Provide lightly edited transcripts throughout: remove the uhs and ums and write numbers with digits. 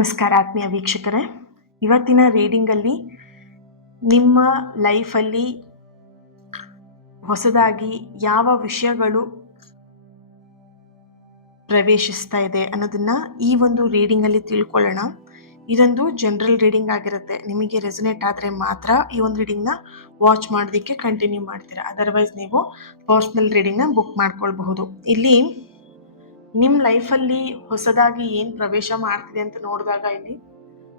ನಮಸ್ಕಾರ ಆತ್ಮೀಯ ವೀಕ್ಷಕರೇ. ಇವತ್ತಿನ ರೀಡಿಂಗಲ್ಲಿ ನಿಮ್ಮ ಲೈಫಲ್ಲಿ ಹೊಸದಾಗಿ ಯಾವ ವಿಷಯಗಳು ಪ್ರವೇಶಿಸ್ತಾ ಇದೆ ಅನ್ನೋದನ್ನ ಈ ಒಂದು ರೀಡಿಂಗಲ್ಲಿ ತಿಳ್ಕೊಳ್ಳೋಣ. ಇದೊಂದು ಜನರಲ್ ರೀಡಿಂಗ್ ಆಗಿರುತ್ತೆ. ನಿಮಗೆ ರೆಸನೇಟ್ ಆದರೆ ಮಾತ್ರ ಈ ಒಂದು ರೀಡಿಂಗ್ನ ವಾಚ್ ಮಾಡೋದಕ್ಕೆ ಕಂಟಿನ್ಯೂ ಮಾಡ್ತೀರಾ. ಅದರ್ವೈಸ್ ನೀವು ಪರ್ಸ್ನಲ್ ರೀಡಿಂಗ್ನ ಬುಕ್ ಮಾಡ್ಕೊಳ್ಬಹುದು. ಇಲ್ಲಿ ನಿಮ್ಮ ಲೈಫಲ್ಲಿ ಹೊಸದಾಗಿ ಏನು ಪ್ರವೇಶ ಮಾಡ್ತಿದೆ ಅಂತ ನೋಡಿದಾಗ ಇಲ್ಲಿ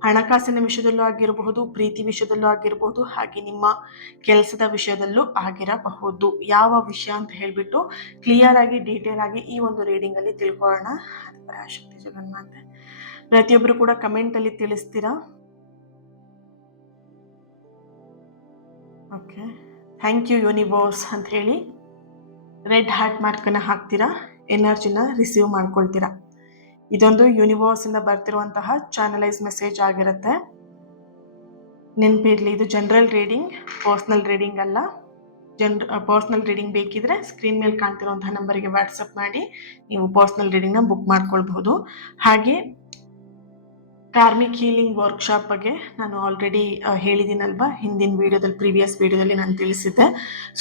ಹಣಕಾಸಿನ ವಿಷಯದಲ್ಲೂ ಆಗಿರಬಹುದು, ಪ್ರೀತಿ ವಿಷಯದಲ್ಲೂ ಆಗಿರಬಹುದು, ಹಾಗೆ ನಿಮ್ಮ ಕೆಲಸದ ವಿಷಯದಲ್ಲೂ ಆಗಿರಬಹುದು. ಯಾವ ವಿಷಯ ಅಂತ ಹೇಳಿಬಿಟ್ಟು ಕ್ಲಿಯರ್ ಆಗಿ ಡೀಟೇಲ್ ಆಗಿ ಈ ಒಂದು ರೀಡಿಂಗ್ ಅಲ್ಲಿ ತಿಳ್ಕೊಳ್ಳೋಣ. ಪರಾಶಕ್ತಿ ಜಗನ್ಮಾತೆ ಪ್ರತಿಯೊಬ್ಬರು ಕೂಡ ಕಮೆಂಟ್ ಅಲ್ಲಿ ತಿಳಿಸ್ತೀರಾ. ಓಕೆ, ಥ್ಯಾಂಕ್ ಯು ಯೂನಿವರ್ಸ್ ಅಂತ ಹೇಳಿ ರೆಡ್ ಹಾರ್ಟ್ ಮಾರ್ಕನ್ನು ಹಾಕ್ತೀರಾ. ಎನರ್ಜಿನ ರಿಸೀವ್ ಮಾಡ್ಕೊಳ್ತೀರಾ. ಇದೊಂದು ಯೂನಿವರ್ಸ್ ಇಂದ ಬರ್ತಿರುವಂತಹ ಚಾನಲೈಸ್ ಮೆಸೇಜ್ ಆಗಿರುತ್ತೆ. ನೆನಪಿರ್ಲಿ, ಇದು ಜನರಲ್ ರೀಡಿಂಗ್, ಪರ್ಸ್ನಲ್ ರೀಡಿಂಗ್ ಅಲ್ಲ. ಪರ್ಸ್ನಲ್ ರೀಡಿಂಗ್ ಬೇಕಿದ್ರೆ ಸ್ಕ್ರೀನ್ ಮೇಲೆ ಕಾಣ್ತಿರುವಂತಹ ನಂಬರಿಗೆ ವಾಟ್ಸಪ್ ಮಾಡಿ ನೀವು ಪರ್ಸ್ನಲ್ ರೀಡಿಂಗ್ನ ಬುಕ್ ಮಾಡ್ಕೊಳ್ಬಹುದು. ಹಾಗೆ ಕಾರ್ಮಿಕ್ ಹೀಲಿಂಗ್ ವರ್ಕ್ಶಾಪ್ ಬಗ್ಗೆ ನಾನು ಆಲ್ರೆಡಿ ಹೇಳಿದ್ದೀನಲ್ವಾ, ಹಿಂದಿನ ವಿಡಿಯೋದಲ್ಲಿ, ಪ್ರೀವಿಯಸ್ ವಿಡಿಯೋದಲ್ಲಿ ನಾನು ತಿಳಿಸಿದ್ದೆ.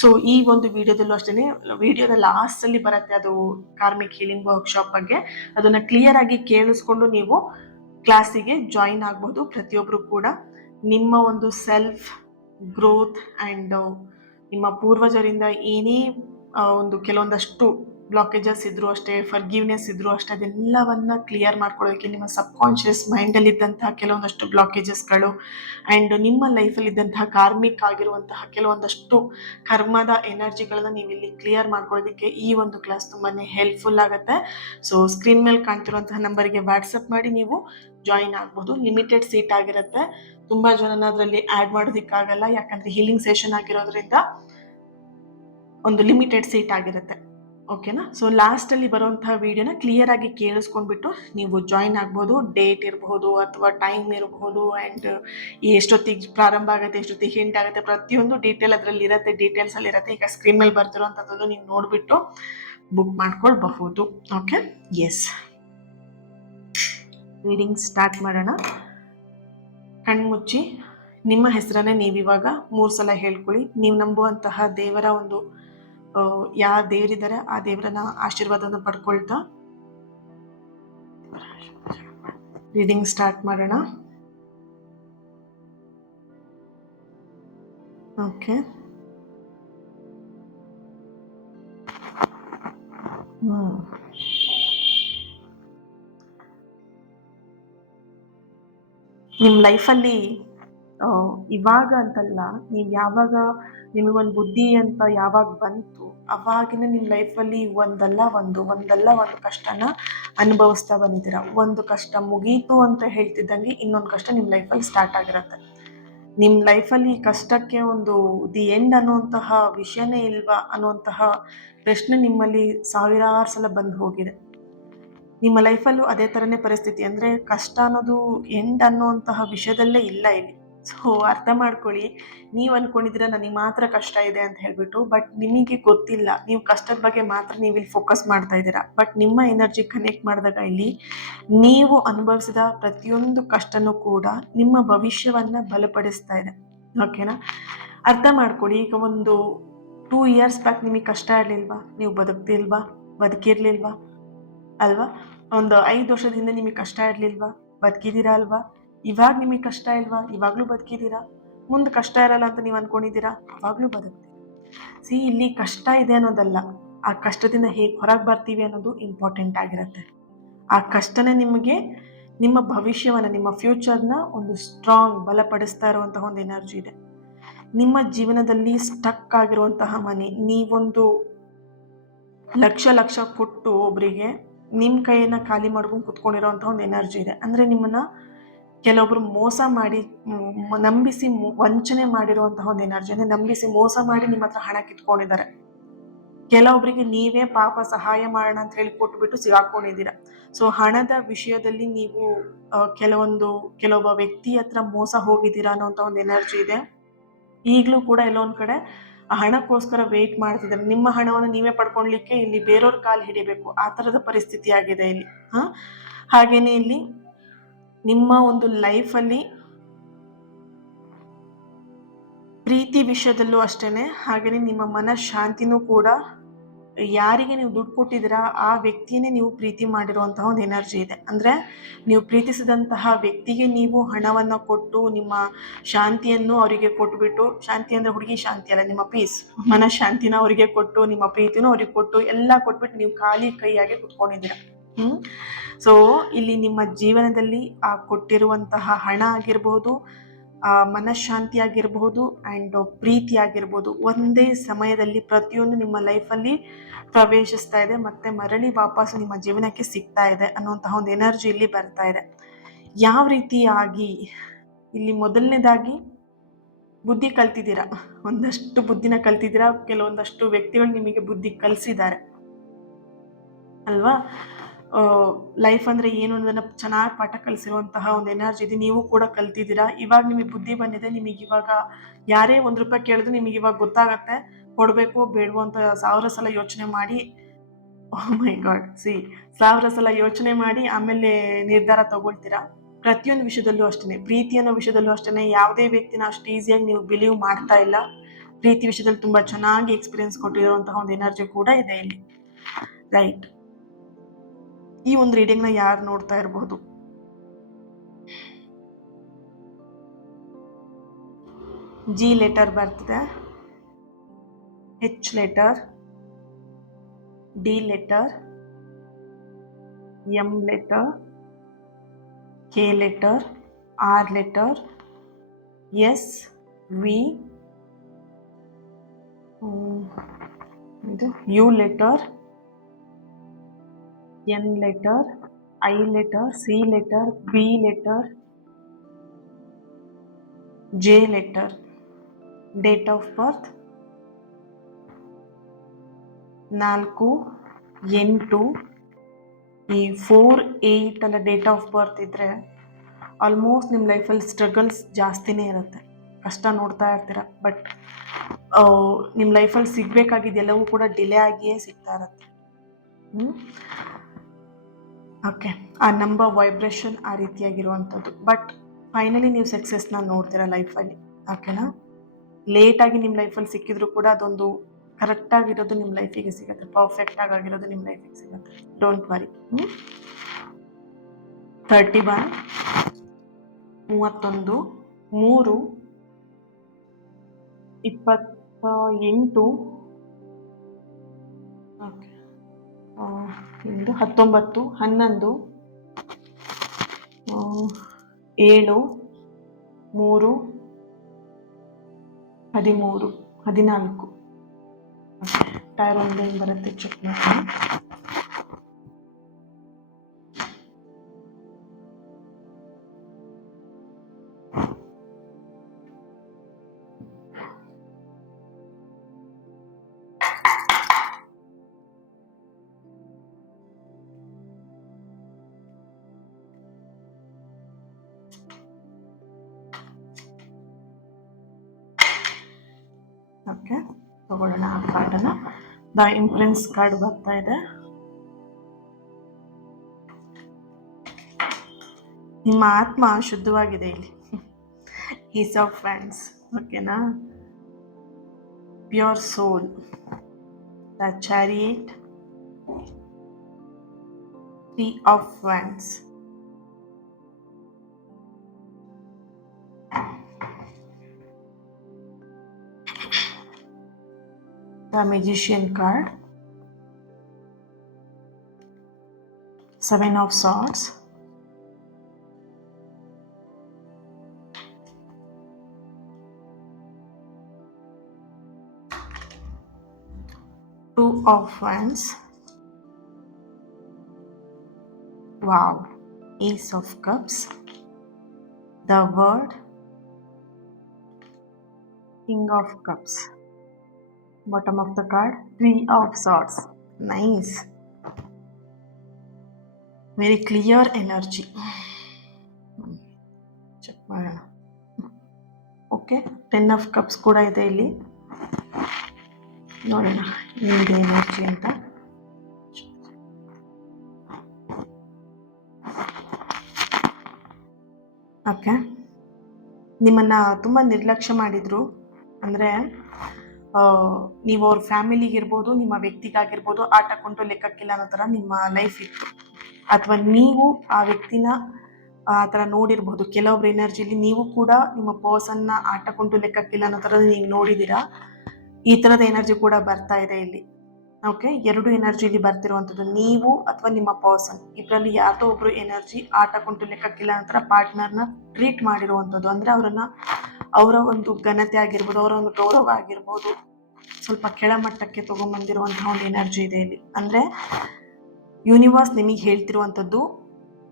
ಸೊ ಈ ಒಂದು ವಿಡಿಯೋದಲ್ಲೂ ಅಷ್ಟೇ, ವಿಡಿಯೋದ ಲಾಸ್ಟಲ್ಲಿ ಬರುತ್ತೆ ಅದು ಕಾರ್ಮಿಕ್ ಹೀಲಿಂಗ್ ವರ್ಕ್ಶಾಪ್ ಬಗ್ಗೆ. ಅದನ್ನು ಕ್ಲಿಯರ್ ಆಗಿ ಕೇಳಿಸ್ಕೊಂಡು ನೀವು ಕ್ಲಾಸಿಗೆ ಜಾಯಿನ್ ಆಗ್ಬೋದು. ಪ್ರತಿಯೊಬ್ಬರು ಕೂಡ ನಿಮ್ಮ ಒಂದು ಸೆಲ್ಫ್ ಗ್ರೋತ್ ಆ್ಯಂಡ್ ನಿಮ್ಮ ಪೂರ್ವಜರಿಂದ ಏನೇ ಒಂದು ಕೆಲವೊಂದಷ್ಟು ಬ್ಲಾಕೇಜಸ್ ಇದ್ರು ಅಷ್ಟೇ, ಫರ್ಗಿವ್ನೆಸ್ ಇದ್ರು ಅಷ್ಟೇ, ಅದೆಲ್ಲವನ್ನ ಕ್ಲಿಯರ್ ಮಾಡ್ಕೊಳ್ಳೋದಕ್ಕೆ ನಿಮ್ಮ ಸಬ್ ಕಾನ್ಷಿಯಸ್ ಮೈಂಡಲ್ಲಿ ಇದ್ದಂತಹ ಕೆಲವೊಂದಷ್ಟು ಬ್ಲಾಕೇಜಸ್ಗಳು ಆ್ಯಂಡ್ ನಿಮ್ಮ ಲೈಫಲ್ಲಿ ಇದ್ದಂತಹ ಕಾರ್ಮಿಕ್ ಆಗಿರುವಂತಹ ಕೆಲವೊಂದಷ್ಟು ಕರ್ಮದ ಎನರ್ಜಿಗಳನ್ನ ನೀವು ಇಲ್ಲಿ ಕ್ಲಿಯರ್ ಮಾಡ್ಕೊಳ್ಳೋದಕ್ಕೆ ಈ ಒಂದು ಕ್ಲಾಸ್ ತುಂಬಾನೇ ಹೆಲ್ಪ್ಫುಲ್ ಆಗುತ್ತೆ. ಸೊ ಸ್ಕ್ರೀನ್ ಮೇಲೆ ಕಾಣ್ತಿರುವಂತಹ ನಂಬರಿಗೆ ವಾಟ್ಸಪ್ ಮಾಡಿ ನೀವು ಜಾಯಿನ್ ಆಗ್ಬೋದು. ಲಿಮಿಟೆಡ್ ಸೀಟ್ ಆಗಿರುತ್ತೆ. ತುಂಬಾ ಜನನ ಅದರಲ್ಲಿ ಆ್ಯಡ್ ಮಾಡೋದಕ್ಕಾಗಲ್ಲ, ಯಾಕಂದ್ರೆ ಹೀಲಿಂಗ್ ಸೆಷನ್ ಆಗಿರೋದ್ರಿಂದ ಒಂದು ಲಿಮಿಟೆಡ್ ಸೀಟ್ ಆಗಿರುತ್ತೆ. ಓಕೆನಾ? ಸೊ ಲಾಸ್ಟಲ್ಲಿ ಬರುವಂತಹ ವಿಡಿಯೋನ ಕ್ಲಿಯರ್ ಆಗಿ ಕೇಳಿಸ್ಕೊಂಡ್ಬಿಟ್ಟು ನೀವು ಜಾಯಿನ್ ಆಗ್ಬೋದು. ಡೇಟ್ ಇರಬಹುದು ಅಥವಾ ಟೈಮ್ ಇರಬಹುದು ಆ್ಯಂಡ್ ಎಷ್ಟೊತ್ತಿಗೆ ಪ್ರಾರಂಭ ಆಗುತ್ತೆ, ಎಷ್ಟೊತ್ತಿಗೆ ಎಂಡ್ ಆಗುತ್ತೆ, ಪ್ರತಿಯೊಂದು ಡೀಟೇಲ್ ಅದರಲ್ಲಿ ಇರುತ್ತೆ, ಡೀಟೇಲ್ಸ್ ಅಲ್ಲಿ ಇರುತ್ತೆ. ಈಗ ಸ್ಕ್ರೀನ್ ಮೇಲೆ ಬರ್ತಿರೋಂಥದ್ದು ನೀವು ನೋಡಿಬಿಟ್ಟು ಬುಕ್ ಮಾಡ್ಕೊಳ್ಬಹುದು. ಓಕೆ, ಎಸ್, ರೀಡಿಂಗ್ ಸ್ಟಾರ್ಟ್ ಮಾಡೋಣ. ಕಣ್ಮುಚ್ಚಿ ನಿಮ್ಮ ಹೆಸರನ್ನೇ ನೀವಿವಾಗ 3 ಸಲ ಹೇಳ್ಕೊಳ್ಳಿ. ನೀವು ನಂಬುವಂತಹ ದೇವರ ಒಂದು ಯಾವ ದೇವರಿದ್ದಾರೆ ಆ ದೇವರನ್ನ ಆಶೀರ್ವಾದವನ್ನು ಪಡ್ಕೊಳ್ತಾ ರೀಡಿಂಗ್ ಸ್ಟಾರ್ಟ್ ಮಾಡೋಣ. ಓಕೆ, ನಿಮ್ಮ ಲೈಫಲ್ಲಿ ಇವಾಗ ಅಂತಲ್ಲ, ನೀವು ಯಾವಾಗ ನಿಮಗೊಂದು ಬುದ್ಧಿ ಅಂತ ಯಾವಾಗ ಬಂತು ಅವಾಗಿನ ನಿಮ್ಮ ಲೈಫಲ್ಲಿ ಒಂದಲ್ಲ ಒಂದು ಕಷ್ಟನ ಅನುಭವಿಸ್ತಾ ಬಂದಿದ್ದೀರ. ಒಂದು ಕಷ್ಟ ಮುಗೀತು ಅಂತ ಹೇಳ್ತಿದ್ದಂಗೆ ಇನ್ನೊಂದು ಕಷ್ಟ ನಿಮ್ಮ ಲೈಫಲ್ಲಿ ಸ್ಟಾರ್ಟ್ ಆಗಿರುತ್ತೆ. ನಿಮ್ಮ ಲೈಫಲ್ಲಿ ಕಷ್ಟಕ್ಕೆ ಒಂದು ದಿ ಎಂಡ್ ಅನ್ನುವಂತಹ ವಿಷಯನೇ ಇಲ್ವಾ ಅನ್ನುವಂತಹ ಪ್ರಶ್ನೆ ನಿಮ್ಮಲ್ಲಿ ಸಾವಿರಾರು ಸಲ ಬಂದು ಹೋಗಿದೆ. ನಿಮ್ಮ ಲೈಫಲ್ಲೂ ಅದೇ ಥರನೇ ಪರಿಸ್ಥಿತಿ, ಅಂದರೆ ಕಷ್ಟ ಅನ್ನೋದು ಎಂಡ್ ಅನ್ನುವಂತಹ ವಿಷಯದಲ್ಲೇ ಇಲ್ಲ ಇಲ್ಲಿ. ಸೊ ಅರ್ಥ ಮಾಡ್ಕೊಳ್ಳಿ, ನೀವು ಅಂದ್ಕೊಂಡಿದ್ದೀರ ನನಗೆ ಮಾತ್ರ ಕಷ್ಟ ಇದೆ ಅಂತ ಹೇಳ್ಬಿಟ್ಟು, ಬಟ್ ನಿಮಗೆ ಗೊತ್ತಿಲ್ಲ, ನೀವು ಕಷ್ಟದ ಬಗ್ಗೆ ಮಾತ್ರ ನೀವು ಇಲ್ಲಿ ಫೋಕಸ್ ಮಾಡ್ತಾ ಇದ್ದೀರಾ. ಬಟ್ ನಿಮ್ಮ ಎನರ್ಜಿ ಕನೆಕ್ಟ್ ಮಾಡಿದಾಗ ಇಲ್ಲಿ ನೀವು ಅನುಭವಿಸಿದ ಪ್ರತಿಯೊಂದು ಕಷ್ಟನೂ ಕೂಡ ನಿಮ್ಮ ಭವಿಷ್ಯವನ್ನು ಬಲಪಡಿಸ್ತಾ ಇದೆ. ಓಕೆನಾ? ಅರ್ಥ ಮಾಡ್ಕೊಳ್ಳಿ. ಈಗ ಒಂದು 2 years ಬ್ಯಾಕ್ ನಿಮಗೆ ಕಷ್ಟ ಇರಲಿಲ್ವಾ? ನೀವು ಬದುಕಿರ್ಲಿಲ್ವಾ ಅಲ್ವಾ? ಒಂದು 5 ವರ್ಷದ ಹಿಂದೆ ನಿಮಗೆ ಕಷ್ಟ ಇರಲಿಲ್ವಾ? ಬದುಕಿದ್ದೀರಾ ಅಲ್ವಾ? ಇವಾಗ ನಿಮಗೆ ಕಷ್ಟ ಇಲ್ವಾ? ಇವಾಗಲೂ ಬದುಕಿದ್ದೀರಾ. ಮುಂದೆ ಕಷ್ಟ ಇರಲ್ಲ ಅಂತ ನೀವು ಅನ್ಕೊಂಡಿದ್ದೀರಾ? ಅವಾಗಲೂ ಬದುಕ್ತೀರಾ. ಇಲ್ಲಿ ಕಷ್ಟ ಇದೆ ಅನ್ನೋದಲ್ಲ, ಆ ಕಷ್ಟದಿಂದ ಹೇಗೆ ಹೊರಗೆ ಬರ್ತೀವಿ ಅನ್ನೋದು ಇಂಪಾರ್ಟೆಂಟ್ ಆಗಿರುತ್ತೆ. ಆ ಕಷ್ಟನೇ ನಿಮಗೆ ನಿಮ್ಮ ಭವಿಷ್ಯವನ್ನು, ನಿಮ್ಮ ಫ್ಯೂಚರ್ನ ಒಂದು ಸ್ಟ್ರಾಂಗ್ ಬಲಪಡಿಸ್ತಾ ಇರುವಂತಹ ಒಂದು ಎನರ್ಜಿ ಇದೆ. ನಿಮ್ಮ ಜೀವನದಲ್ಲಿ ಸ್ಟಕ್ ಆಗಿರುವಂತಹ ಮನೆ, ನೀವೊಂದು ಲಕ್ಷ ಕೊಟ್ಟು ಒಬ್ಬರಿಗೆ ನಿಮ್ಮ ಕೈಯನ್ನು ಖಾಲಿ ಮಾಡ್ಕೊಂಡು ಕುತ್ಕೊಂಡಿರೋಂಥ ಒಂದು ಎನರ್ಜಿ ಇದೆ. ಅಂದರೆ ನಿಮ್ಮನ್ನು ಕೆಲವೊಬ್ರು ಮೋಸ ಮಾಡಿ ನಂಬಿಸಿ ವಂಚನೆ ಮಾಡಿರುವಂತಹ ಒಂದು ಎನರ್ಜಿ, ಅಂದರೆ ನಂಬಿಸಿ ಮೋಸ ಮಾಡಿ ನಿಮ್ಮ ಹತ್ರ ಹಣ ಕಿತ್ಕೊಂಡಿದ್ದಾರೆ. ಕೆಲವೊಬ್ಬರಿಗೆ ನೀವೇ ಪಾಪ ಸಹಾಯ ಮಾಡೋಣ ಅಂತ ಹೇಳಿ ಕೊಟ್ಬಿಟ್ಟು ಸಿಗಾಕೊಂಡಿದ್ದೀರಾ. ಸೊ ಹಣದ ವಿಷಯದಲ್ಲಿ ನೀವು ಕೆಲವೊಬ್ಬ ವ್ಯಕ್ತಿ ಹತ್ರ ಮೋಸ ಹೋಗಿದ್ದೀರಾ ಅನ್ನೋಂಥ ಒಂದು ಎನರ್ಜಿ ಇದೆ. ಈಗಲೂ ಕೂಡ ಎಲ್ಲೊಂದು ಕಡೆ ಆ ಹಣಕ್ಕೋಸ್ಕರ ವೇಟ್ ಮಾಡ್ತಿದ್ದಾರೆ. ನಿಮ್ಮ ಹಣವನ್ನು ನೀವೇ ಪಡ್ಕೊಳ್ಲಿಕ್ಕೆ ಇಲ್ಲಿ ಬೇರೆಯವ್ರ ಕಾಲು ಹಿಡಿಬೇಕು, ಆ ಥರದ ಪರಿಸ್ಥಿತಿ ಆಗಿದೆ ಇಲ್ಲಿ. ಹಾಗೇನೆ ಇಲ್ಲಿ ನಿಮ್ಮ ಒಂದು ಲೈಫಲ್ಲಿ ಪ್ರೀತಿ ವಿಷಯದಲ್ಲೂ ಅಷ್ಟೇನೆ, ಹಾಗೆಯೇ ನಿಮ್ಮ ಮನಃಶಾಂತಿನೂ ಕೂಡ ಯಾರಿಗೆ ನೀವು ದುಡ್ಡು ಕೊಟ್ಟಿದ್ದೀರಾ ಆ ವ್ಯಕ್ತಿಯೇ ನೀವು ಪ್ರೀತಿ ಮಾಡಿರುವಂತಹ ಒಂದು ಎನರ್ಜಿ ಇದೆ. ಅಂದರೆ ನೀವು ಪ್ರೀತಿಸಿದಂತಹ ವ್ಯಕ್ತಿಗೆ ನೀವು ಹಣವನ್ನು ಕೊಟ್ಟು ನಿಮ್ಮ ಶಾಂತಿಯನ್ನು ಅವರಿಗೆ ಕೊಟ್ಬಿಟ್ಟು, ಶಾಂತಿ ಅಂದರೆ ಹುಡುಗಿ ಶಾಂತಿ ಅಲ್ಲ, ನಿಮ್ಮ ಪೀಸ್ ಮನಃಶಾಂತಿನ ಅವರಿಗೆ ಕೊಟ್ಟು, ನಿಮ್ಮ ಪ್ರೀತಿನೂ ಅವ್ರಿಗೆ ಕೊಟ್ಟು ಎಲ್ಲ ಕೊಟ್ಬಿಟ್ಟು ನೀವು ಖಾಲಿ ಕೈಯಾಗೆ ಕುತ್ಕೊಂಡಿದ್ದೀರಾ. ಸೊ ಇಲ್ಲಿ ನಿಮ್ಮ ಜೀವನದಲ್ಲಿ ಆ ಕೊಟ್ಟಿರುವಂತಹ ಹಣ ಆಗಿರ್ಬೋದು, ಮನಃಶಾಂತಿ ಆಗಿರ್ಬೋದು ಆ್ಯಂಡ್ ಪ್ರೀತಿ ಆಗಿರ್ಬೋದು, ಒಂದೇ ಸಮಯದಲ್ಲಿ ಪ್ರತಿಯೊಂದು ನಿಮ್ಮ ಲೈಫಲ್ಲಿ ಪ್ರವೇಶಿಸ್ತಾ ಇದೆ ಮತ್ತೆ ಮರಳಿ ವಾಪಸ್ಸು ನಿಮ್ಮ ಜೀವನಕ್ಕೆ ಸಿಗ್ತಾ ಇದೆ ಅನ್ನುವಂತಹ ಒಂದು ಎನರ್ಜಿ ಇಲ್ಲಿ ಬರ್ತಾ ಇದೆ. ಯಾವ ರೀತಿಯಾಗಿ ಇಲ್ಲಿ ಮೊದಲನೇದಾಗಿ ಬುದ್ಧಿ ಕಲ್ತಿದ್ದೀರಾ, ಒಂದಷ್ಟು ಬುದ್ಧಿನ ಕಲ್ತಿದ್ದೀರಾ, ಕೆಲವೊಂದಷ್ಟು ವ್ಯಕ್ತಿಗಳು ನಿಮಗೆ ಬುದ್ಧಿ ಕಲಿಸಿದ್ದಾರೆ ಅಲ್ವಾ. ಲೈಫ್ ಅಂದರೆ ಏನು ಅನ್ನೋದನ್ನು ಚೆನ್ನಾಗಿ ಪಾಠ ಕಲಿಸಿರುವಂತಹ ಒಂದು ಎನರ್ಜಿ ಇದೆ. ನೀವು ಕೂಡ ಕಲ್ತಿದ್ದೀರಾ, ಇವಾಗ ನಿಮಗೆ ಬುದ್ಧಿ ಬಂದಿದೆ. ನಿಮಗೆ ಇವಾಗ ಯಾರೇ ₹1 ಕೇಳಿದ್ರು ನಿಮಗೆ ಇವಾಗ ಗೊತ್ತಾಗತ್ತೆ ಕೊಡಬೇಕು ಬೇಡವೋ ಅಂತ 1000 ಸಲ ಯೋಚನೆ ಮಾಡಿ, ಮೈ ಗಾಡ್, 1000 ಸಲ ಯೋಚನೆ ಮಾಡಿ ಆಮೇಲೆ ನಿರ್ಧಾರ ತಗೊಳ್ತೀರಾ. ಪ್ರತಿಯೊಂದು ವಿಷಯದಲ್ಲೂ ಅಷ್ಟೇ, ಪ್ರೀತಿ ಅನ್ನೋ ವಿಷಯದಲ್ಲೂ ಅಷ್ಟೇ, ಯಾವುದೇ ವ್ಯಕ್ತಿನ ಅಷ್ಟು ಈಸಿಯಾಗಿ ನೀವು ಬಿಲೀವ್ ಮಾಡ್ತಾ ಇಲ್ಲ. ಪ್ರೀತಿ ವಿಷಯದಲ್ಲಿ ತುಂಬ ಚೆನ್ನಾಗಿ ಎಕ್ಸ್ಪೀರಿಯನ್ಸ್ ಕೊಟ್ಟಿರುವಂತಹ ಒಂದು ಎನರ್ಜಿ ಕೂಡ ಇದೆ ಇಲ್ಲಿ, ರೈಟ್. ಈ ಒಂದು ರೀಡಿಂಗ್ನ ಯಾರು ನೋಡ್ತಾ ಇರಬಹುದು? ಜಿ ಲೆಟರ್ ಬರ್ತಿದೆ, H letter, D letter, M letter, K letter, R letter, S, V, U letter, N letter, I letter, C letter, B letter, J letter. Date of birth 4/8. ಈ 4/8 ಅಲ್ಲ ಡೇಟ್ ಆಫ್ ಬರ್ತ್ ಇದ್ದರೆ almost ನಿಮ್ಮ ಲೈಫಲ್ಲಿ struggles ಜಾಸ್ತಿನೇ ಇರುತ್ತೆ, ಕಷ್ಟ ನೋಡ್ತಾ ಇರ್ತೀರ. ಬಟ್ ನಿಮ್ಮ ಲೈಫಲ್ಲಿ ಸಿಗಬೇಕಾಗಿದ್ದೆಲ್ಲವೂ ಕೂಡ ಡಿಲೇ ಆಗಿಯೇ ಸಿಗ್ತಾ ಇರುತ್ತೆ. ಓಕೆ, ಆ ನಂಬರ್ ವೈಬ್ರೇಷನ್ ಆ ರೀತಿಯಾಗಿರುವಂಥದ್ದು. ಬಟ್ ಫೈನಲಿ ನೀವು ಸಕ್ಸಸ್ನ ನೋಡ್ತೀರಾ ಲೈಫಲ್ಲಿ, ಓಕೆನಾ. ಲೇಟಾಗಿ ನಿಮ್ಮ ಲೈಫಲ್ಲಿ ಸಿಕ್ಕಿದ್ರು ಕೂಡ ಅದೊಂದು ಕರೆಕ್ಟಾಗಿರೋದು ನಿಮ್ಮ ಲೈಫಿಗೆ ಸಿಗುತ್ತೆ, ಪರ್ಫೆಕ್ಟಾಗಿ ಆಗಿರೋದು ನಿಮ್ಮ ಲೈಫಿಗೆ ಸಿಗುತ್ತೆ. Don't worry. 31, 31, 3, 28, ಓಕೆ, 19, 11, 7, 3, 13, 14. ಟೈರ್ ಒಂದು ಬರುತ್ತೆ, ಚೆಕ್ ಮಾಡ್ತೀನಿ. ಓಕೆ, ತಗೊಳ್ಳೋಣ ಆ ಕಾರ್ಡನ್ನು. ದ ಇಂಪ್ರೆನ್ಸ್ ಕಾರ್ಡ್ ಬರ್ತಾ ಇದೆ. ನಿಮ್ಮ ಆತ್ಮ ಶುದ್ಧವಾಗಿದೆ ಇಲ್ಲಿ. ಈಸ್ ಆಫ್ ಫ್ಯಾನ್ಸ್, ಓಕೆನಾ. Pure soul, the chariot, 3 of Wands, the Magician card, 7 of Swords, Two of Wands, wow, Ace of Cups, the World, King of Cups. Bottom of the card, 3 of Swords. Nice, very clear energy. Check ಮಾಡೋಣ. Okay, 10 of Cups ಕೂಡ ಇದೆ ಇಲ್ಲಿ. ನೋಡೋಣ ಏನಿದೆ energy ಅಂತ. Okay, ನಿಮ್ಮನ್ನ ತುಂಬಾ ನಿರ್ಲಕ್ಷ್ಯ ಮಾಡಿದ್ರು. ಅಂದ್ರೆ ನೀವು ಅವ್ರ ಫ್ಯಾಮಿಲಿಗಿರ್ಬೋದು, ನಿಮ್ಮ ವ್ಯಕ್ತಿಗಾಗಿರ್ಬೋದು, ಆಟ ಕೊಂಟು ಲೆಕ್ಕಕ್ಕಿಲ್ಲ ಅನ್ನೋ ಥರ ನಿಮ್ಮ ಲೈಫ್ ಇತ್ತು. ಅಥವಾ ನೀವು ಆ ವ್ಯಕ್ತಿನ ಆ ಥರ ನೋಡಿರ್ಬೋದು. ಕೆಲವೊಬ್ರು ಎನರ್ಜಿಲಿ ನೀವು ಕೂಡ ನಿಮ್ಮ ಪರ್ಸನ್ನ ಆಟ ಕೊಂಟು ಲೆಕ್ಕಕ್ಕಿಲ್ಲ ಅನ್ನೋ ಥರ ನೀವು ನೋಡಿದ್ದೀರಾ. ಈ ಥರದ ಎನರ್ಜಿ ಕೂಡ ಬರ್ತಾ ಇದೆ ಇಲ್ಲಿ. ಓಕೆ, ಎರಡು ಎನರ್ಜಿ ಇಲ್ಲಿ ಬರ್ತಿರುವಂಥದ್ದು. ನೀವು ಅಥವಾ ನಿಮ್ಮ ಪರ್ಸನ್ ಇಬ್ಬರಲ್ಲಿ ಯಾರ್ದೋ ಒಬ್ರು ಎನರ್ಜಿ ಆಟ ಕೊಂಟು ಲೆಕ್ಕಕ್ಕಿಲ್ಲ ಅನ್ನೋ ಥರ ಪಾರ್ಟ್ನರ್ನ ಟ್ರೀಟ್ ಮಾಡಿರುವಂಥದ್ದು. ಅಂದ್ರೆ ಅವರ ಒಂದು ಘನತೆ ಆಗಿರ್ಬೋದು, ಅವರ ಒಂದು ಗೌರವ ಆಗಿರ್ಬೋದು, ಸ್ವಲ್ಪ ಕೆಳಮಟ್ಟಕ್ಕೆ ತಗೊಂಡ್ಬಂದಿರುವಂತಹ ಒಂದು ಎನರ್ಜಿ ಇದೆ ಇಲ್ಲಿ. ಅಂದ್ರೆ ಯೂನಿವರ್ಸ್ ನಿಮಗೆ ಹೇಳ್ತಿರುವಂಥದ್ದು,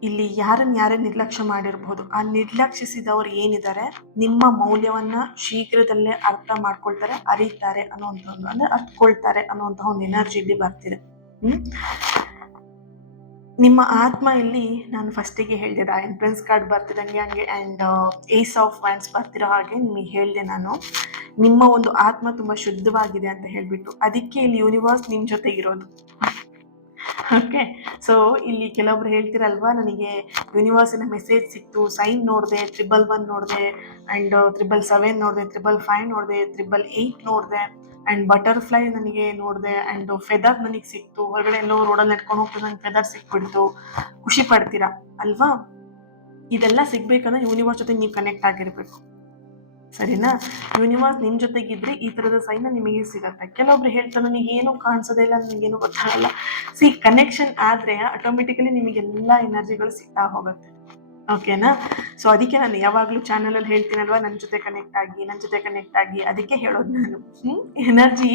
ಇಲ್ಲಿ ಯಾರೇ ನಿರ್ಲಕ್ಷ್ಯ ಮಾಡಿರಬಹುದು, ಆ ನಿರ್ಲಕ್ಷಿಸಿದವರು ಏನಿದ್ದಾರೆ ನಿಮ್ಮ ಮೌಲ್ಯವನ್ನ ಶೀಘ್ರದಲ್ಲೇ ಅರ್ಥ ಮಾಡ್ಕೊಳ್ತಾರೆ, ಅರಿತಾರೆ ಅನ್ನುವಂಥದ್ದು, ಅಂದ್ರೆ ಅರ್ಥಕೊಳ್ತಾರೆ ಅನ್ನುವಂತಹ ಒಂದು ಎನರ್ಜಿ ಇಲ್ಲಿ ಬರ್ತಿದೆ. ನಿಮ್ಮ ಆತ್ಮ ಇಲ್ಲಿ, ನಾನು ಫಸ್ಟಿಗೆ ಹೇಳಿದೆ ಎಂಟ್ರೆನ್ಸ್ ಕಾರ್ಡ್ ಬರ್ತಿದಂಗೆ ಹಂಗೆ ಆ್ಯಂಡ್ ಏಸ್ ಆಫ್ ವ್ಯಾಂಡ್ಸ್ ಬರ್ತಿರೋ ಹಾಗೆ ನಿಮಗೆ ಹೇಳಿದೆ ನಾನು, ನಿಮ್ಮ ಒಂದು ಆತ್ಮ ತುಂಬ ಶುದ್ಧವಾಗಿದೆ ಅಂತ ಹೇಳ್ಬಿಟ್ಟು. ಅದಕ್ಕೆ ಇಲ್ಲಿ ಯೂನಿವರ್ಸ್ ನಿಮ್ಮ ಜೊತೆಗಿರೋದು. ಓಕೆ, ಸೊ ಇಲ್ಲಿ ಕೆಲವೊಬ್ರು ಹೇಳ್ತಿರಲ್ವಾ, ನನಗೆ ಯೂನಿವರ್ಸಿನ ಮೆಸೇಜ್ ಸಿಕ್ತು, ಸೈನ್ ನೋಡಿದೆ, 111 ನೋಡಿದೆ, ಆ್ಯಂಡ್ 777 ನೋಡಿದೆ, 555 ನೋಡಿದೆ, 888 ನೋಡಿದೆ, ಆ್ಯಂಡ್ ಬಟರ್ಫ್ಲೈ ನನಗೆ ನೋಡಿದೆ, ಆ್ಯಂಡ್ ಫೆದರ್ ನನಗೆ ಸಿಕ್ತು, ಹೊರಗಡೆ ಎಲ್ಲೋ ರೋಡಲ್ಲಿ ನಡ್ಕೊಂಡು ಹೋಗ್ತದೆ, ನನಗೆ ಫೆದರ್ ಸಿಕ್ಬಿಡ್ತು, ಖುಷಿ ಪಡ್ತೀರಾ ಅಲ್ವಾ? ಇದೆಲ್ಲ ಸಿಗ್ಬೇಕಂದ್ರೆ ಯೂನಿವರ್ಸ್ ಜೊತೆ ನೀವು ಕನೆಕ್ಟ್ ಆಗಿರ್ಬೇಕು, ಸರಿನಾ? ಯೂನಿವರ್ಸ್ ನಿಮ್ ಜೊತೆಗಿದ್ರೆ ಈ ತರದ ಸೈನ್ ನಿಮಗೆ ಸಿಗತ್ತೆ. ಕೆಲವೊಬ್ರು ಹೇಳ್ತಾರೆ ನನಗೆ ಏನು ಕಾಣಿಸೋದೇ ಇಲ್ಲ, ನನಗೇನು ಗೊತ್ತಾಗಲ್ಲ. ಕನೆಕ್ಷನ್ ಆದ್ರೆ ಆಟೋಮೆಟಿಕಲಿ ನಿಮಗೆಲ್ಲ ಎನರ್ಜಿಗಳು ಸಿಗ್ತಾ ಹೋಗುತ್ತೆ. ಓಕೆನಾ? ಸೊ ಅದಕ್ಕೆ ನಾನು ಯಾವಾಗ್ಲೂ ಚಾನಲ್ ಅಲ್ಲಿ ಹೇಳ್ತೀನಲ್ವಾ, ನನ್ನ ಜೊತೆ ಕನೆಕ್ಟ್ ಆಗಿ. ಅದಕ್ಕೆ ಹೇಳೋದು ನಾನು, ಎನರ್ಜಿ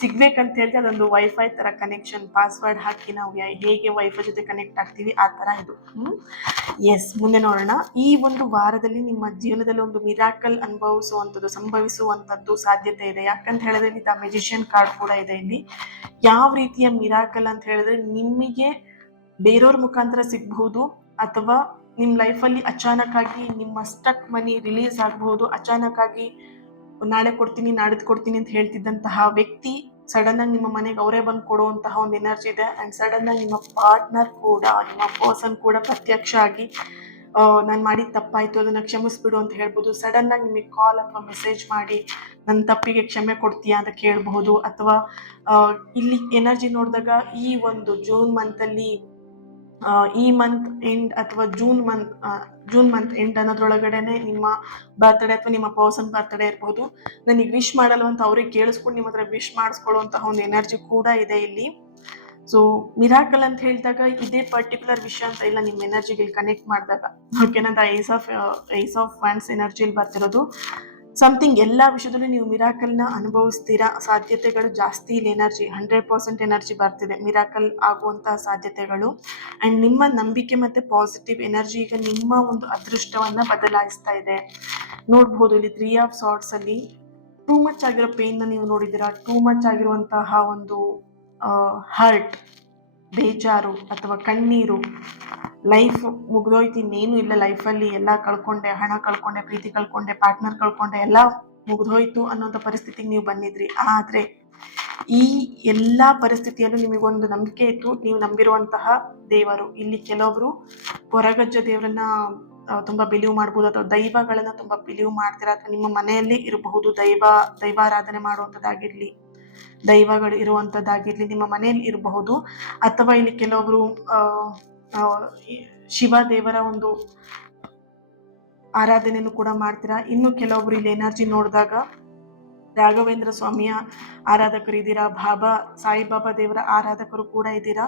ಸಿಗ್ಬೇಕಂತ ಹೇಳಿದ್ರೆ ಅದೊಂದು ವೈಫೈ ತರ ಕನೆಕ್ಷನ್, ಪಾಸ್ವರ್ಡ್ ಹಾಕಿ ನಾವು ಹೇಗೆ ವೈಫೈ ಜೊತೆ ಕನೆಕ್ಟ್ ಆಗ್ತೀವಿ ಆ ತರ ಇದು. ಎಸ್, ಮುಂದೆ ನೋಡೋಣ. ಈ ಒಂದು ವಾರದಲ್ಲಿ ನಿಮ್ಮ ಜೀವನದಲ್ಲಿ ಒಂದು ಮಿರಾಕಲ್ ಸಂಭವಿಸುವಂತದ್ದು ಸಾಧ್ಯತೆ ಇದೆ. ಯಾಕಂತ ಹೇಳಿದ್ರೆ ಇಲ್ಲಿ ದ ಮೆಜಿಷಿಯನ್ ಕಾರ್ಡ್ ಕೂಡ ಇದೆ ಇಲ್ಲಿ. ಯಾವ ರೀತಿಯ ಮಿರಾಕಲ್ ಅಂತ ಹೇಳಿದ್ರೆ, ನಿಮಗೆ ಬೇರೆಯವ್ರ ಮುಖಾಂತರ ಸಿಗಬಹುದು, ಅಥವಾ ನಿಮ್ಮ ಲೈಫಲ್ಲಿ ಅಚಾನಕ್ ಆಗಿ ನಿಮ್ಮ ಸ್ಟಕ್ ಮನಿ ರಿಲೀಸ್ ಆಗಬಹುದು. ಅಚಾನಕ್ ಆಗಿ ನಾಳೆ ಕೊಡ್ತೀನಿ, ನಾಡಿದ್ದು ಕೊಡ್ತೀನಿ ಅಂತ ಹೇಳ್ತಿದ್ದಂತಹ ವ್ಯಕ್ತಿ ಸಡನ್ ಆಗಿ ನಿಮ್ಮ ಮನೆಗೆ ಅವರೇ ಬಂದು ಕೊಡುವಂತಹ ಒಂದು ಎನರ್ಜಿ ಇದೆ. ಅಂಡ್ ಸಡನ್ ಆಗಿ ನಿಮ್ಮ ಪಾರ್ಟ್ನರ್ ಕೂಡ, ನಿಮ್ಮ ಪರ್ಸನ್ ಕೂಡ ಪ್ರತ್ಯಕ್ಷ ಆಗಿ ನಾನು ಮಾಡಿದ ತಪ್ಪಾಯ್ತು, ಅದನ್ನ ಕ್ಷಮಿಸ್ಬಿಡು ಅಂತ ಹೇಳ್ಬೋದು. ಸಡನ್ ಆಗಿ ನಿಮಗೆ ಕಾಲ್ ಅಥವಾ ಮೆಸೇಜ್ ಮಾಡಿ ನನ್ನ ತಪ್ಪಿಗೆ ಕ್ಷಮೆ ಕೊಡ್ತೀಯಾ ಅಂತ ಕೇಳಬಹುದು. ಅಥವಾ ಇಲ್ಲಿ ಎನರ್ಜಿ ನೋಡಿದಾಗ ಈ ಒಂದು ಜೂನ್ ಮಂತಲ್ಲಿ, ಈ ಮಂತ್ ಎಂಡ್ ಅಥವಾ ಜೂನ್ ಮಂತ್ ಎಂಡ್ ಅನ್ನೋದ್ರೊಳಗಡೆನೆ ನಿಮ್ಮ ಬರ್ತ್ಡೇ ಅಥವಾ ನಿಮ್ಮ ಪರ್ಸನ್ ಬರ್ತ್ಡೇ ಇರ್ಬೋದು. ನನಗೆ ವಿಶ್ ಮಾಡಲ್ಲ ಅಂತ ಅವ್ರಿಗೆ ಕೇಳಿಸ್ಕೊಂಡು ನಿಮ್ಮ ಹತ್ರ ವಿಶ್ ಮಾಡಿಸ್ಕೊಳ್ಳುವಂತಹ ಒಂದು ಎನರ್ಜಿ ಕೂಡ ಇದೆ ಇಲ್ಲಿ. ಸೊ ಮಿರಾಕಲ್ ಅಂತ ಹೇಳಿದಾಗ ಇದೇ ಪರ್ಟಿಕ್ಯುಲರ್ ವಿಷಯ ಅಂತ ಇಲ್ಲ, ನಿಮ್ಮ ಎನರ್ಜಿಗೆ ಕನೆಕ್ಟ್ ಮಾಡಿದಾಗ. ಓಕೆನಾ? ಏಸ್ ಆಫ್ ವ್ಯಾಂಡ್ಸ್ ಎನರ್ಜಿಯಲ್ಲಿ ಬರ್ತಿರೋದು ಸಮಥಿಂಗ್. ಎಲ್ಲ ವಿಷಯದಲ್ಲೂ ನೀವು ಮಿರಾಕಲ್ನ ಅನುಭವಿಸ್ತೀರಾ, ಸಾಧ್ಯತೆಗಳು ಜಾಸ್ತಿ ಇಲ್ಲಿ. ಎನರ್ಜಿ 100% ಎನರ್ಜಿ ಬರ್ತಿದೆ, ಮಿರಾಕಲ್ ಆಗುವಂತಹ ಸಾಧ್ಯತೆಗಳು. ಅಂಡ್ ನಿಮ್ಮ ನಂಬಿಕೆ ಮತ್ತೆ ಪಾಸಿಟಿವ್ ಎನರ್ಜಿ ಈಗ ನಿಮ್ಮ ಒಂದು ಅದೃಷ್ಟವನ್ನ ಬದಲಾಯಿಸ್ತಾ ಇದೆ. ನೋಡ್ಬೋದು ಇಲ್ಲಿ 3 ಆಫ್ ಸಾರ್ಟ್ಸ್ ಅಲ್ಲಿ ಟೂ ಮಚ್ ಆಗಿರೋ ಪೇನ್ ನೀವು ನೋಡಿದ್ದೀರಾ. ಟೂ ಮಚ್ ಆಗಿರುವಂತಹ ಒಂದು ಹರ್ಟ್, ಬೇಜಾರು ಅಥವಾ ಕಣ್ಣೀರು, ಲೈಫ್ ಮುಗ್ದೋಯ್ತು, ಇನ್ನೇನು ಇಲ್ಲ ಲೈಫಲ್ಲಿ, ಎಲ್ಲ ಕಳ್ಕೊಂಡೆ, ಹಣ ಕಳ್ಕೊಂಡೆ, ಪ್ರೀತಿ ಕಳ್ಕೊಂಡೆ, ಪಾರ್ಟ್ನರ್ ಕಳ್ಕೊಂಡೆ, ಎಲ್ಲ ಮುಗ್ದೋಯ್ತು ಅನ್ನೋಂಥ ಪರಿಸ್ಥಿತಿಗೆ ನೀವು ಬಂದಿದ್ರಿ. ಆದ್ರೆ ಈ ಎಲ್ಲ ಪರಿಸ್ಥಿತಿಯಲ್ಲೂ ನಿಮಗೊಂದು ನಂಬಿಕೆ ಇತ್ತು, ನೀವು ನಂಬಿರುವಂತಹ ದೇವರು. ಇಲ್ಲಿ ಕೆಲವೊಬ್ರು ಹೊರಗಜ್ಜ ದೇವರನ್ನ ತುಂಬಾ ಬಿಲೀವ್ ಮಾಡ್ಬೋದು, ಅಥವಾ ದೈವಗಳನ್ನ ತುಂಬಾ ಬಿಲೀವ್ ಮಾಡ್ತೀರಾ, ಅಥವಾ ನಿಮ್ಮ ಮನೆಯಲ್ಲಿ ಇರಬಹುದು ದೈವಾರಾಧನೆ ಮಾಡುವಂಥದ್ದಾಗಿರ್ಲಿ, ದೈವಗಳು ಇರುವಂಥದ್ದಾಗಿರ್ಲಿ ನಿಮ್ಮ ಮನೆಯಲ್ಲಿ ಇರಬಹುದು. ಅಥವಾ ಇಲ್ಲಿ ಕೆಲವೊಬ್ರು ಶಿವ ದೇವರ ಒಂದು ಆರಾಧನೆಯನ್ನು ಕೂಡ ಮಾಡ್ತೀರಾ. ಇನ್ನು ಕೆಲವೊಬ್ರು ಇಲ್ಲಿ ಎನರ್ಜಿ ನೋಡಿದಾಗ ರಾಘವೇಂದ್ರ ಸ್ವಾಮಿಯ ಆರಾಧಕರು ಇದ್ದೀರಾ, ಸಾಯಿಬಾಬಾ ದೇವರ ಆರಾಧಕರು ಕೂಡ ಇದ್ದೀರಾ.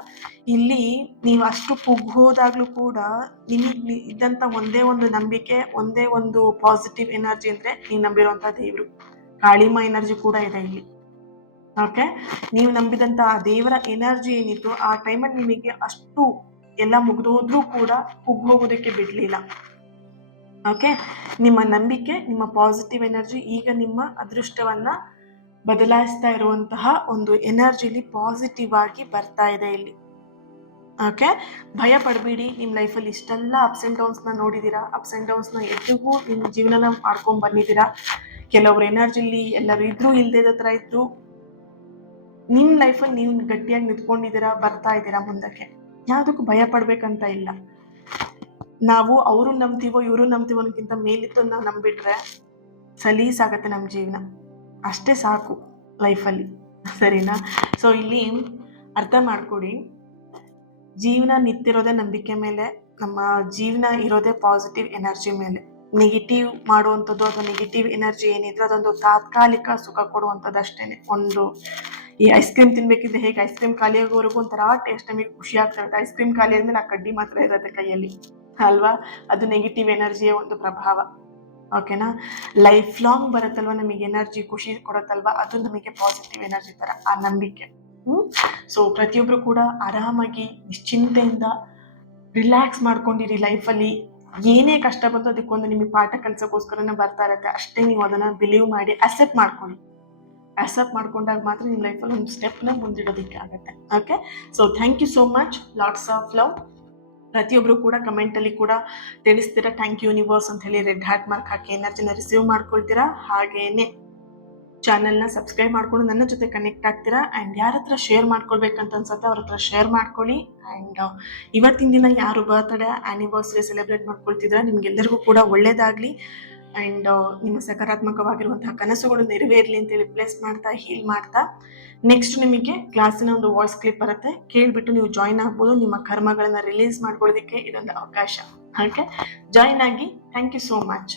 ಇಲ್ಲಿ ನೀವು ಅಷ್ಟು ಕುಗ್ಗೋದಾಗ್ಲೂ ಕೂಡ ನಿಮಗೆ ಇದ್ದಂತ ಒಂದೇ ಒಂದು ನಂಬಿಕೆ, ಒಂದೇ ಒಂದು ಪಾಸಿಟಿವ್ ಎನರ್ಜಿ ಅಂದ್ರೆ ನೀವು ನಂಬಿರುವಂತಹ ದೇವರು. ಕಾಳಿಮ ಎನರ್ಜಿ ಕೂಡ ಇದೆ ಇಲ್ಲಿ. ಓಕೆ, ನೀವು ನಂಬಿದಂತ ಆ ದೇವರ ಎನರ್ಜಿ ಏನಿತ್ತು ಆ ಟೈಮಲ್ಲಿ ನಿಮಗೆ ಅಷ್ಟು ಎಲ್ಲ ಮುಗಿದೋದ್ರೂ ಕೂಡ ಹೋಗೋದಕ್ಕೆ ಬಿಡ್ಲಿಲ್ಲ. ಓಕೆ, ನಿಮ್ಮ ನಂಬಿಕೆ, ನಿಮ್ಮ ಪಾಸಿಟಿವ್ ಎನರ್ಜಿ ಈಗ ನಿಮ್ಮ ಅದೃಷ್ಟವನ್ನ ಬದಲಾಯಿಸ್ತಾ ಇರುವಂತಹ ಒಂದು ಎನರ್ಜಿಲಿ ಪಾಸಿಟಿವ್ ಆಗಿ ಬರ್ತಾ ಇದೆ ಇಲ್ಲಿ. ಓಕೆ, ಭಯ ಪಡಬೇಡಿ. ನಿಮ್ಮ ಲೈಫಲ್ಲಿ ಇಷ್ಟೆಲ್ಲ ಅಪ್ಸ್ ಅಂಡ್ ಡೌನ್ಸ್ನ ನೋಡಿದ್ದೀರಾ, ಅಪ್ಸ್ ಅಂಡ್ ಡೌನ್ಸ್ನ ಎಲ್ಲಿಗೂ ನಿಮ್ಮ ಜೀವನನ ಮಾಡ್ಕೊಂಡ್ ಬಂದಿದ್ದೀರಾ. ಕೆಲವ್ರು ಎನರ್ಜಿಲಿ ಎಲ್ಲರೂ ಇದ್ರು, ಇಲ್ದೇ ಇರೋ ಥರ ಇದ್ರು. ನಿಮ್ಮ ಲೈಫಲ್ಲಿ ನೀವು ಗಟ್ಟಿಯಾಗಿ ನಿಂತ್ಕೊಂಡಿದ್ದೀರಾ, ಬರ್ತಾ ಇದ್ದೀರಾ ಮುಂದಕ್ಕೆ. ಯಾವುದಕ್ಕೂ ಭಯ ಪಡ್ಬೇಕಂತ ಇಲ್ಲ. ನಾವು ಅವರು ನಂಬ್ತೀವೋ ಇವರು ನಂಬ್ತೀವೋ ಅನ್ನೋಕ್ಕಿಂತ ಮೇಲಿದ್ದು ನಾವು ನಂಬಿಟ್ರೆ ಸಲೀಸಾಗತ್ತೆ ನಮ್ಮ ಜೀವನ. ಅಷ್ಟೇ ಸಾಕು ಲೈಫಲ್ಲಿ, ಸರಿನಾ? ಸೊ ಇಲ್ಲಿ ಅರ್ಥ ಮಾಡ್ಕೊಡಿ, ಜೀವನ ನಿಂತಿರೋದೇ ನಂಬಿಕೆ ಮೇಲೆ, ನಮ್ಮ ಜೀವನ ಇರೋದೇ ಪಾಸಿಟಿವ್ ಎನರ್ಜಿ ಮೇಲೆ. ನೆಗೆಟಿವ್ ಮಾಡುವಂಥದ್ದು ಅಥವಾ ನೆಗೆಟಿವ್ ಎನರ್ಜಿ ಏನಿದ್ರೆ ಅದೊಂದು ತಾತ್ಕಾಲಿಕ ಸುಖ ಕೊಡುವಂಥದ್ದು ಅಷ್ಟೇನೆ. ಒಂದು ಈ ಐಸ್ ಕ್ರೀಮ್ ತಿನ್ಬೇಕಿದ್ರೆ ಹೇಗೆ ಐಸ್ ಕ್ರೀಮ್ ಖಾಲಿ ಆಗೋವರೆಗೂ ಒಂಥರ ಟೇಸ್ಟ್ ನಮಗೆ ಖುಷಿ ಆಗ್ತಾ ಇರುತ್ತೆ, ಐಸ್ ಕ್ರೀಮ್ ಖಾಲಿ ಆದ್ಮೇಲೆ ಆ ಕಡ್ಡಿ ಮಾತ್ರ ಇರುತ್ತೆ ಕೈಯಲ್ಲಿ, ಅಲ್ವಾ? ಅದು ನೆಗೆಟಿವ್ ಎನರ್ಜಿಯ ಒಂದು ಪ್ರಭಾವ. ಓಕೆನಾ? ಲೈಫ್ ಲಾಂಗ್ ಬರುತ್ತಲ್ವ ನಮಗೆ ಎನರ್ಜಿ, ಖುಷಿ ಕೊಡುತ್ತಲ್ವಾ, ಅದು ನಮಗೆ ಪಾಸಿಟಿವ್ ಎನರ್ಜಿ ತರ, ಆ ನಂಬಿಕೆ. ಸೊ ಪ್ರತಿಯೊಬ್ರು ಕೂಡ ಆರಾಮಾಗಿ ನಿಶ್ಚಿಂತೆಯಿಂದ ರಿಲ್ಯಾಕ್ಸ್ ಮಾಡ್ಕೊಂಡಿರಿ. ಲೈಫಲ್ಲಿ ಏನೇ ಕಷ್ಟ ಬಂತು ಅದಕ್ಕೊಂದು ನಿಮಗೆ ಪಾಠ ಕಲ್ಸೋಕ್ಕೋಸ್ಕರನೇ ಬರ್ತಾ ಇರುತ್ತೆ ಅಷ್ಟೇ. ನೀವು ಅದನ್ನ ಬಿಲೀವ್ ಮಾಡಿ ಅಕ್ಸೆಪ್ಟ್ ಮಾಡ್ಕೊಳ್ಳಿ. ಅಕ್ಸೆಪ್ಟ್ ಮಾಡ್ಕೊಂಡಾಗ ಮಾತ್ರ ನಿಮ್ಮ ಲೈಫಲ್ಲಿ ಒಂದು ಸ್ಟೆಪ್ನ ಮುಂದಿಡೋದಕ್ಕೆ ಆಗುತ್ತೆ. Okay, so thank you so much, lots of love. ಪ್ರತಿಯೊಬ್ರು ಕೂಡ ಕಮೆಂಟಲ್ಲಿ ಕೂಡ ತಿಳಿಸ್ತೀರಾ ಥ್ಯಾಂಕ್ ಯು ಯೂನಿವರ್ಸ್ ಅಂತ ಹೇಳಿ, ರೆಡ್ ಹಾರ್ಟ್ ಮಾರ್ಕ್ ಹಾಕಿ ಎನರ್ಜಿನ ರಿಸೀವ್ ಮಾಡ್ಕೊಳ್ತೀರಾ. ಹಾಗೇನೆ ಚಾನೆಲ್ನ ಸಬ್ಸ್ಕ್ರೈಬ್ ಮಾಡ್ಕೊಂಡು ನನ್ನ ಜೊತೆ ಕನೆಕ್ಟ್ ಆಗ್ತೀರಾ. ಆ್ಯಂಡ್ ಯಾರ ಹತ್ರ ಶೇರ್ ಮಾಡ್ಕೊಳ್ಬೇಕಂತ ಅನ್ಸುತ್ತೆ ಅವ್ರ ಹತ್ರ ಶೇರ್ ಮಾಡ್ಕೊಳ್ಳಿ. ಆ್ಯಂಡ್ ಇವತ್ತಿನ ದಿನ ಯಾರು ಬರ್ತ್ಡೇ ಆ್ಯನಿವರ್ಸರಿ ಸೆಲೆಬ್ರೇಟ್ ಮಾಡ್ಕೊಳ್ತಿದ್ರೆ ನಿಮ್ಗೆಲ್ಲರಿಗೂ ಕೂಡ ಒಳ್ಳೇದಾಗಲಿ. ಆ್ಯಂಡ್ ನಿಮ್ಮ ಸಕಾರಾತ್ಮಕವಾಗಿರುವಂತಹ ಕನಸುಗಳು ನೆರವೇರಲಿ ಅಂತೇಳಿ ಪ್ಲೇಸ್ ಮಾಡ್ತಾ, ಹೀಲ್ ಮಾಡ್ತಾ, ನೆಕ್ಸ್ಟ್ ನಿಮಗೆ ಕ್ಲಾಸಿನ ಒಂದು ವಾಯ್ಸ್ ಕ್ಲಿಪ್ ಬರುತ್ತೆ, ಕೇಳಿಬಿಟ್ಟು ನೀವು ಜಾಯಿನ್ ಆಗ್ಬೋದು. ನಿಮ್ಮ ಕರ್ಮಗಳನ್ನ ರಿಲೀಸ್ ಮಾಡ್ಕೊಳ್ಳೋದಕ್ಕೆ ಇದೊಂದು ಅವಕಾಶ. ಓಕೆ, ಜಾಯಿನ್ ಆಗಿ. Thank you so much.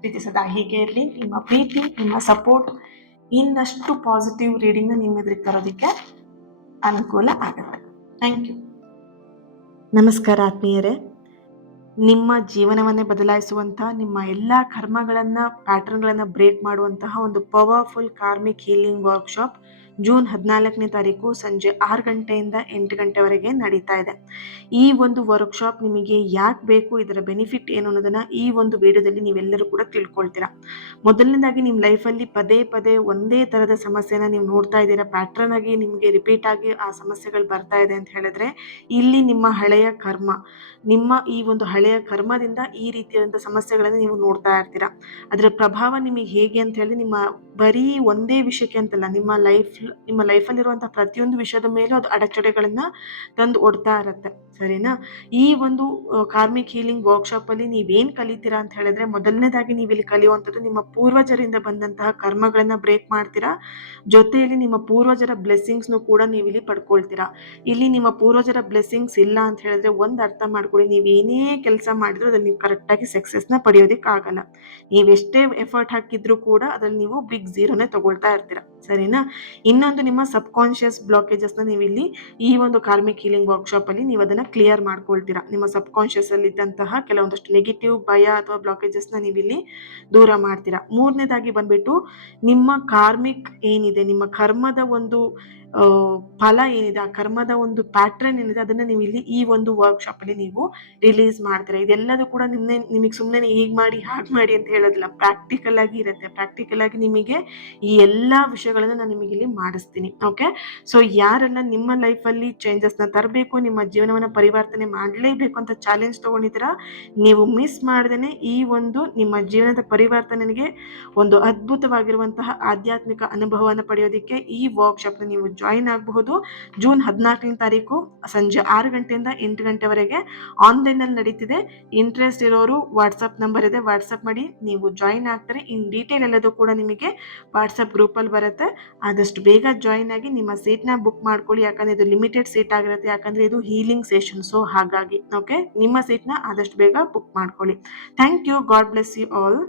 ಪ್ರೀತಿ ಸದಾ ಹೀಗೆ ಇರಲಿ. ನಿಮ್ಮ ಪ್ರೀತಿ, ನಿಮ್ಮ ಸಪೋರ್ಟ್ ಇನ್ನಷ್ಟು ಪಾಸಿಟಿವ್ ರೀಡಿಂಗ್ನ ನಿಮ್ಮ ಎದುರಿಗೆ ತರೋದಕ್ಕೆ ಅನುಕೂಲ ಆಗುತ್ತೆ. Thank you. ನಮಸ್ಕಾರ ಆತ್ಮೀಯರೇ. ನಿಮ್ಮ ಜೀವನವನ್ನೇ ಬದಲಾಯಿಸುವಂತಹ, ನಿಮ್ಮ ಎಲ್ಲ ಕರ್ಮಗಳನ್ನು, ಪ್ಯಾಟರ್ನ್ಗಳನ್ನು ಬ್ರೇಕ್ ಮಾಡುವಂತಹ ಒಂದು powerful karmic healing workshop June 14ನೇ ತಾರೀಕು ಸಂಜೆ 6 ಗಂಟೆಯಿಂದ 8 ಗಂಟೆವರೆಗೆ ನಡೀತಾ ಇದೆ. ಈ ಒಂದು ವರ್ಕ್ಶಾಪ್ ನಿಮಗೆ ಯಾಕೆ ಬೇಕು, ಇದರ ಬೆನಿಫಿಟ್ ಏನು ಅನ್ನೋದನ್ನ ಈ ಒಂದು ವಿಡಿಯೋದಲ್ಲಿ ನೀವೆಲ್ಲರೂ ಕೂಡ ತಿಳ್ಕೊಳ್ತೀರಾ. ಮೊದಲನೇದಾಗಿ ನಿಮ್ಮ ಲೈಫಲ್ಲಿ ಪದೇ ಪದೇ ಒಂದೇ ಥರದ ಸಮಸ್ಯೆನ ನೀವು ನೋಡ್ತಾ ಇದ್ದೀರಾ, ಪ್ಯಾಟ್ರನ್ ಆಗಿ ನಿಮಗೆ ರಿಪೀಟ್ ಆಗಿ ಆ ಸಮಸ್ಯೆಗಳು ಬರ್ತಾ ಇದೆ ಅಂತ ಹೇಳಿದ್ರೆ, ಇಲ್ಲಿ ನಿಮ್ಮ ಹಳೆಯ ಕರ್ಮ, ನಿಮ್ಮ ಈ ಒಂದು ಹಳೆಯ ಕರ್ಮದಿಂದ ಈ ರೀತಿಯಾದಂಥ ಸಮಸ್ಯೆಗಳನ್ನು ನೀವು ನೋಡ್ತಾ ಇರ್ತೀರಾ. ಅದರ ಪ್ರಭಾವ ನಿಮಗೆ ಹೇಗೆ ಅಂತ ಹೇಳಿ, ನಿಮ್ಮ ಬರೀ ಒಂದೇ ವಿಷಯಕ್ಕೆ ಅಂತಲ್ಲ, ನಿಮ್ಮ ಲೈಫಲ್ಲಿರುವಂಥ ಪ್ರತಿಯೊಂದು ವಿಷಯದ ಮೇಲೂ ಅದು ಅಡೆತಡೆಗಳನ್ನ ತಂದು ಒಡ್ತಾ ಇರುತ್ತೆ. ಸರಿನಾ? ಈ ಒಂದು ಕಾರ್ಮಿಕ್ ಹೀಲಿಂಗ್ ವರ್ಕ್ಶಾಪಲ್ಲಿ ನೀವೇನು ಕಲಿತೀರಾ ಅಂತ ಹೇಳಿದ್ರೆ, ಮೊದಲನೇದಾಗಿ ನೀವಿಲ್ಲಿ ಕಲಿಯುವಂಥದ್ದು ನಿಮ್ಮ ಪೂರ್ವಜರಿಂದ ಬಂದಂತಹ ಕರ್ಮಗಳನ್ನ ಬ್ರೇಕ್ ಮಾಡ್ತೀರಾ. ಜೊತೆಯಲ್ಲಿ ನಿಮ್ಮ ಪೂರ್ವಜರ ಬ್ಲೆಸ್ಸಿಂಗ್ಸ್ನು ಕೂಡ ನೀವಿಲ್ಲಿ ಪಡ್ಕೊಳ್ತೀರಾ. ಇಲ್ಲಿ ನಿಮ್ಮ ಪೂರ್ವಜರ ಬ್ಲೆಸ್ಸಿಂಗ್ಸ್ ಇಲ್ಲ ಅಂತ ಹೇಳಿದ್ರೆ ಒಂದು ಅರ್ಥ ಮಾಡ್ಕೊಳ್ಳಿ, ನೀವೇನೇ ಕೆಲಸ ಮಾಡಿದ್ರು ಅದ್ರಲ್ಲಿ ನೀವು ಕರೆಕ್ಟಾಗಿ ಸಕ್ಸಸ್ನ ಪಡೆಯೋದಕ್ಕೆ ಆಗಲ್ಲ. ನೀವೆಷ್ಟೇ ಎಫರ್ಟ್ ಹಾಕಿದ್ರು ಕೂಡ ಅದ್ರಲ್ಲಿ ನೀವು ಬಿಗ್ ಝೀರೋನೇ ತಗೊಳ್ತಾ ಇರ್ತೀರಾ. ಸರಿನಾ? ಇನ್ನೊಂದು, ನಿಮ್ಮ ಸಬ್ ಕಾನ್ಷಿಯಸ್ ಬ್ಲಾಕೇಜಸ್ನ ನೀವಿಲ್ಲಿ ಈ ಒಂದು ಕಾರ್ಮಿಕ್ ಹೀಲಿಂಗ್ ವರ್ಕ್ಶಾಪ್ ಅಲ್ಲಿ ನೀವು ಅದನ್ನ ಕ್ಲಿಯರ್ ಮಾಡ್ಕೊಳ್ತೀರಾ. ನಿಮ್ಮ ಸಬ್ ಕಾನ್ಷಿಯಸ್ ಅಲ್ಲಿ ಇದ್ದಂತಹ ಕೆಲವೊಂದಷ್ಟು ನೆಗೆಟಿವ್ ಭಯ ಅಥವಾ ಬ್ಲಾಕೇಜಸ್ನ ನೀವಿಲ್ಲಿ ದೂರ ಮಾಡ್ತೀರಾ. ಮೂರನೇದಾಗಿ ಬಂದ್ಬಿಟ್ಟು, ನಿಮ್ಮ ಕಾರ್ಮಿಕ್ ಏನಿದೆ, ನಿಮ್ಮ ಕರ್ಮದ ಒಂದು ಫಲ ಏನಿದೆ, ಆ ಕರ್ಮದ ಒಂದು ಪ್ಯಾಟ್ರನ್ ಏನಿದೆ, ಅದನ್ನ ನೀವು ಇಲ್ಲಿ ಈ ಒಂದು ವರ್ಕ್ಶಾಪ್ ಅಲ್ಲಿ ನೀವು ರಿಲೀಸ್ ಮಾಡ್ತೀರಾ. ಇದೆಲ್ಲದೂ ಕೂಡ ನಿಮಗೆ ಸುಮ್ಮನೆ ಹೀಗೆ ಮಾಡಿ ಹಾಗೆ ಮಾಡಿ ಅಂತ ಹೇಳೋದಿಲ್ಲ, ಪ್ರಾಕ್ಟಿಕಲ್ ಆಗಿ ಇರುತ್ತೆ. ಪ್ರಾಕ್ಟಿಕಲ್ ಆಗಿ ನಿಮಗೆ ಈ ಎಲ್ಲಾ ವಿಷಯಗಳನ್ನ ನಾನು ನಿಮಗೆ ಇಲ್ಲಿ ಮಾಡಿಸ್ತೀನಿ. ಓಕೆ, ಸೊ ಯಾರೆಲ್ಲ ನಿಮ್ಮ ಲೈಫಲ್ಲಿ ಚೇಂಜಸ್ನ ತರಬೇಕು, ನಿಮ್ಮ ಜೀವನವನ್ನ ಪರಿವರ್ತನೆ ಮಾಡಲೇಬೇಕು ಅಂತ ಚಾಲೆಂಜ್ ತಗೊಂಡಿದ್ದೀರಾ, ನೀವು ಮಿಸ್ ಮಾಡ್ದೇನೆ ಈ ಒಂದು ನಿಮ್ಮ ಜೀವನದ ಪರಿವರ್ತನೆಗೆ ಒಂದು ಅದ್ಭುತವಾಗಿರುವಂತಹ ಆಧ್ಯಾತ್ಮಿಕ ಅನುಭವವನ್ನು ಪಡೆಯೋದಕ್ಕೆ ಈ ವರ್ಕ್ಶಾಪ್ನ ನೀವು ಜಾಯಿನ್ ಆಗಬಹುದು. ಜೂನ್ 14ನೇ ತಾರೀಕು ಸಂಜೆ 6 ಗಂಟೆಯಿಂದ 8 ಗಂಟೆವರೆಗೆ ಆನ್ಲೈನಲ್ಲಿ ನಡೀತಿದೆ. ಇಂಟ್ರೆಸ್ಟ್ ಇರೋರು ವಾಟ್ಸಪ್ ನಂಬರ್ ಇದೆ, ವಾಟ್ಸಪ್ ಮಾಡಿ ನೀವು ಜಾಯಿನ್ ಆಗ್ತಾರೆ. ಇನ್ ಡೀಟೇಲ್ ಎಲ್ಲದೂ ಕೂಡ ನಿಮಗೆ ವಾಟ್ಸಪ್ ಗ್ರೂಪಲ್ಲಿ ಬರುತ್ತೆ. ಆದಷ್ಟು ಬೇಗ ಜಾಯಿನ್ ಆಗಿ ನಿಮ್ಮ ಸೀಟ್ನ ಬುಕ್ ಮಾಡ್ಕೊಳ್ಳಿ. ಯಾಕಂದರೆ ಇದು ಲಿಮಿಟೆಡ್ ಸೀಟ್ ಆಗಿರುತ್ತೆ, ಯಾಕಂದರೆ ಇದು ಹೀಲಿಂಗ್ ಸೆಷನ್. ಸೊ ಹಾಗಾಗಿ ಓಕೆ, ನಿಮ್ಮ ಸೀಟ್ನ ಆದಷ್ಟು ಬೇಗ ಬುಕ್ ಮಾಡ್ಕೊಳ್ಳಿ. Thank you. God bless you all.